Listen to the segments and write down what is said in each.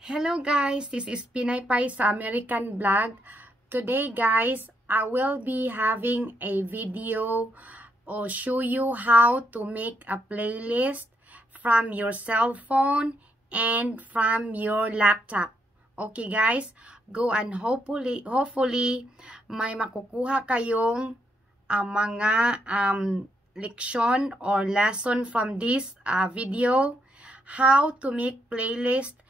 Hello guys, this is Pinay Pai sa American Vlog. Today guys, I will be having a video or show you how to make a playlist from your cell phone and from your laptop. Okay guys, go and hopefully may makukuha kayong mga leksyon or lesson from this video, how to make playlist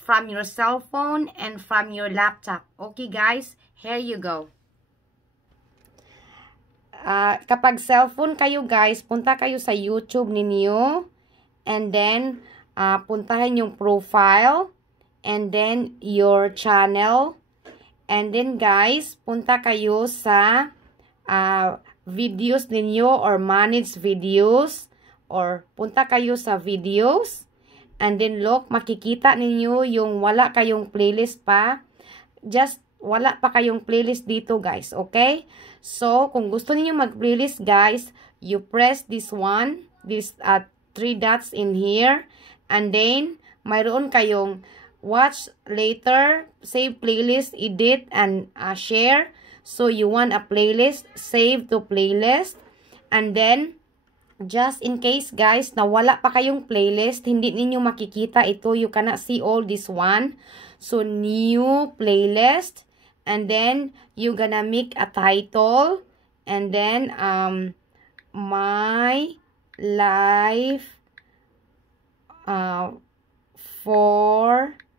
from your cell phone and from your laptop. Okay guys, here you go. Kapag cellphone kayo guys, punta kayo sa YouTube ninyo and then puntahan yung profile and then your channel and then guys, punta kayo sa videos ninyo or manage videos or punta kayo sa videos. And then look, makikita ninyo yung wala kayong playlist pa. Just wala pa kayong playlist dito guys, okay? So, kung gusto niyo mag-playlist guys, you press this one, this three dots in here. And then, mayroon kayong watch later, save playlist, edit, and share. So, you want a playlist, save to playlist. And then, just in case guys na wala pa kayong playlist, hindi ninyo makikita ito, you cannot see all this one. So new playlist and then you gonna make a title and then my life forever,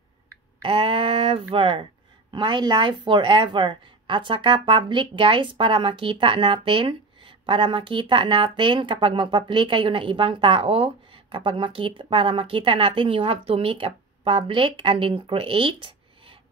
my life forever, at saka public guys para makita natin. Para makita natin kapag magpa-play kayo ng ibang tao, para makita natin, you have to make a public and then create.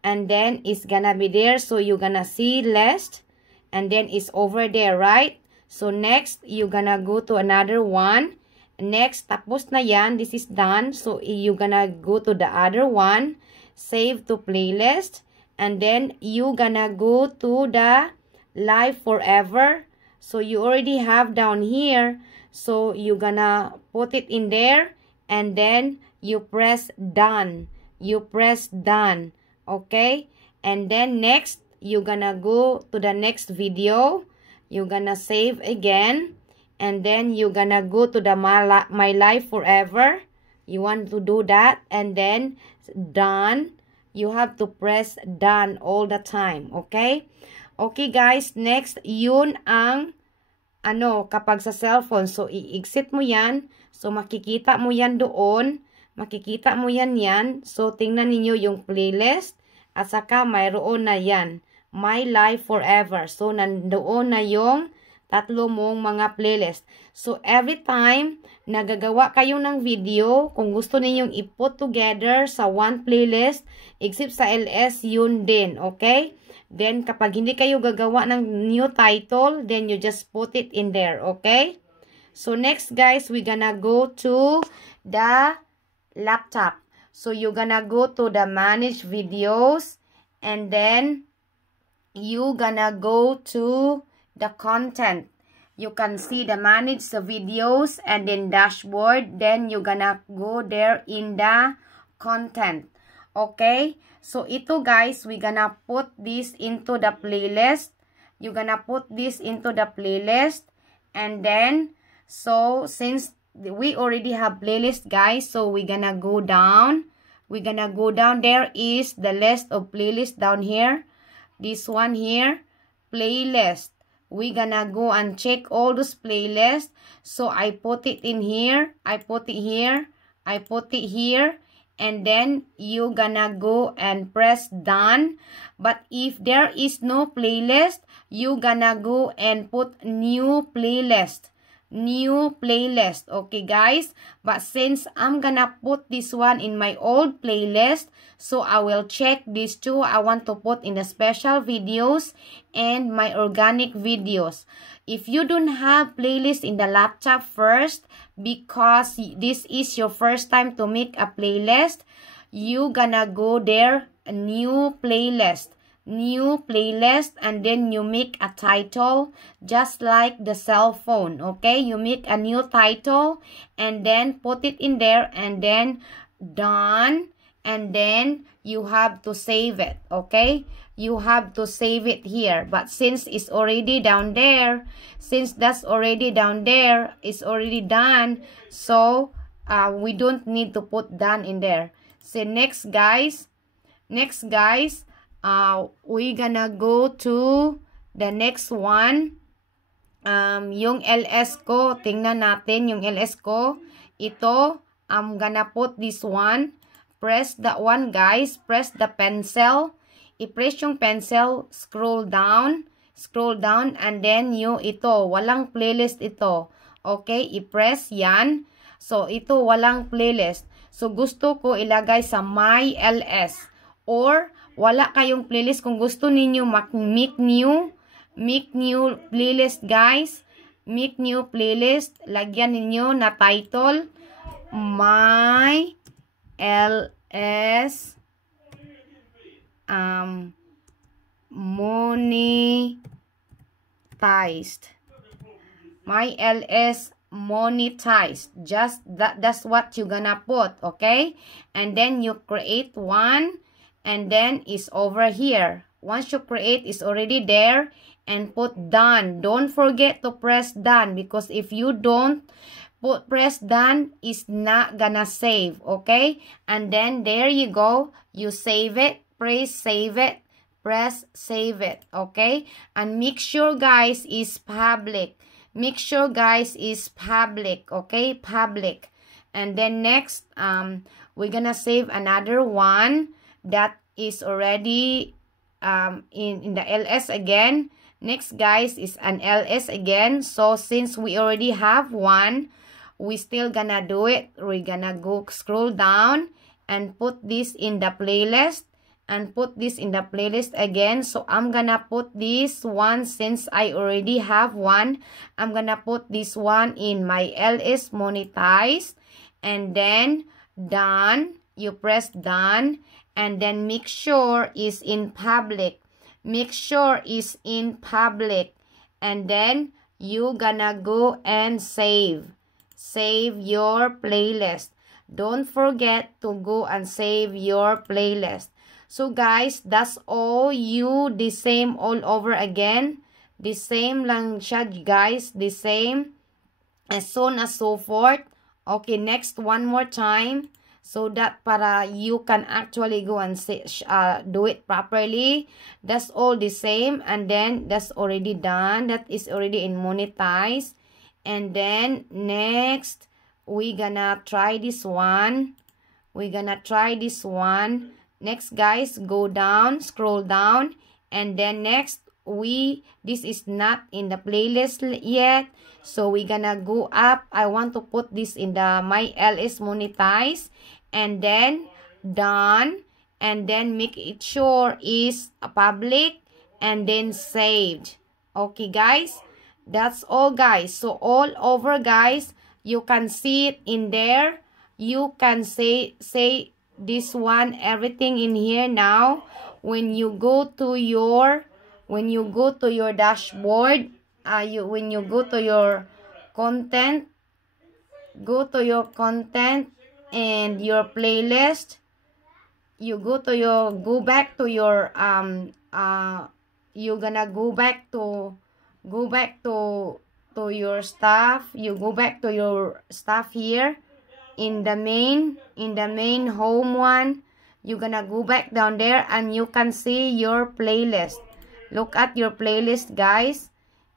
And then it's gonna be there. So you're gonna see list. And then it's over there, right? So next, you're gonna go to another one. Next, tapos na yan. This is done. So you're gonna go to the other one. Save to playlist. And then you're gonna go to the live forever. So you already have down here. So you're gonna put it in there. And then you press done. You press done. Okay? And then next, you're gonna go to the next video. You're gonna save again. And then you're gonna go to the My Life Forever. You want to do that. And then done. You have to press done all the time. Okay? Okay guys, next, yun ang kapag sa cellphone. So, i-exit mo yan. So, makikita mo yan doon. Makikita mo yan yan. So, tingnan ninyo yung playlist. At saka, mayroon na yan. My Life Forever. So, nandoon na yung tatlo mong mga playlist. So, every time nagagawa kayo ng video, kung gusto ninyong i-put together sa one playlist, except sa LS, yun din. Okay? Then, kapag hindi kayo gagawa ng new title, then you just put it in there, okay? So, next guys, we're gonna go to the laptop. So, you're gonna go to the manage videos, and then you gonna go to the content. You can see the manage the videos, and then dashboard, then you're gonna go there in the content. Okay, so ito guys, we gonna put this into the playlist. You're gonna put this into the playlist. And then, so since we already have playlist guys, so we gonna go down. We're gonna go down. There is the list of playlist down here. This one here, playlist. We gonna go and check all those playlists. So I put it in here. I put it here. I put it here. And then you gonna go and press done. But if there is no playlist, you gonna go and put new playlist. New playlist. Okay guys, but since I'm gonna put this one in my old playlist, so I will check these two. I want to put in the special videos and my organic videos. If you don't have playlist in the laptop first, because this is your first time to make a playlist, you gonna go there, a new playlist, and then you make a title just like the cell phone. Okay, you make a new title and then put it in there, and then done, and then you have to save it, okay? You have to save it here. But since it's already down there, since that's already down there, it's already done, so we don't need to put done in there. So next guys, we're gonna go to the next one. Yung LS ko, tingnan natin yung LS ko. Ito, I'm gonna put this one. Press that one guys, press the pencil. I-press yung pencil, scroll down, and then yung ito, walang playlist ito. Okay, i-press yan. So, ito walang playlist. So, gusto ko ilagay sa my LS. Or, wala kayong playlist. Kung gusto ninyo make new playlist guys. Make new playlist. Lagyan ninyo na title, my LS monetized. My LS monetized. Just that's what you gonna put, okay? And then you create one, and then it's over here. Once you create, it's already there, and put done. Don't forget to press done, because if you don't press done, it's not gonna save, okay? And then there you go, you save it. Press save it, press save it, okay? And make sure guys is public. Make sure guys is public, okay? Public. And then next, we're gonna save another one that is already in the LS again. Next guys is an LS again. So since we already have one, we still gonna do it. We're gonna go scroll down and put this in the playlist. And put this in the playlist again. So I'm gonna put this one, since I already have one, I'm gonna put this one in my LS monetized. And then done, you press done, and then make sure is in public. Make sure is in public. And then you gonna go and save your playlist. Don't forget to go and save your playlist. So guys, that's all. You the same all over again. The same lang siya guys. The same. And so on and so forth. Okay, next one more time. So that para you can actually go and do it properly. That's all the same. And then that's already done. That is already in monetized. And then next, we gonna try this one. Next guys, go down, scroll down, and then next this is not in the playlist yet, so we're gonna go up. I want to put this in the my LS monetized, and then done, and then make it sure is public, and then saved. Okay guys, that's all guys. So all over guys, you can see it in there. You can say this one, everything in here now. When you go to your dashboard, when you go to your content, and your playlist, you go back to your you're gonna go back to your stuff. You go back to your stuff here in the main home one. You're gonna go back down there, and you can see your playlist. Look at your playlist guys,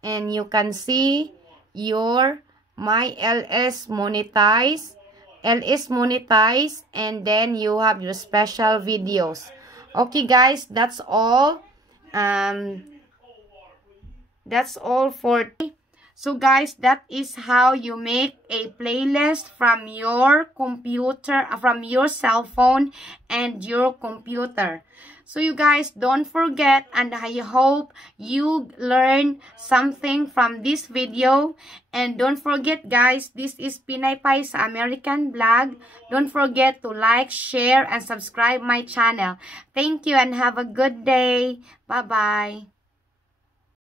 and you can see your my LS monetized, and then you have your special videos. Okay guys, that's all. That's all for today. So guys, that is how you make a playlist from your computer, from your cell phone and your computer. So you guys, don't forget, and I hope you learn something from this video. And don't forget guys, this is Pinay Pai sa American Vlog. Don't forget to like, share, and subscribe my channel. Thank you and have a good day. Bye-bye.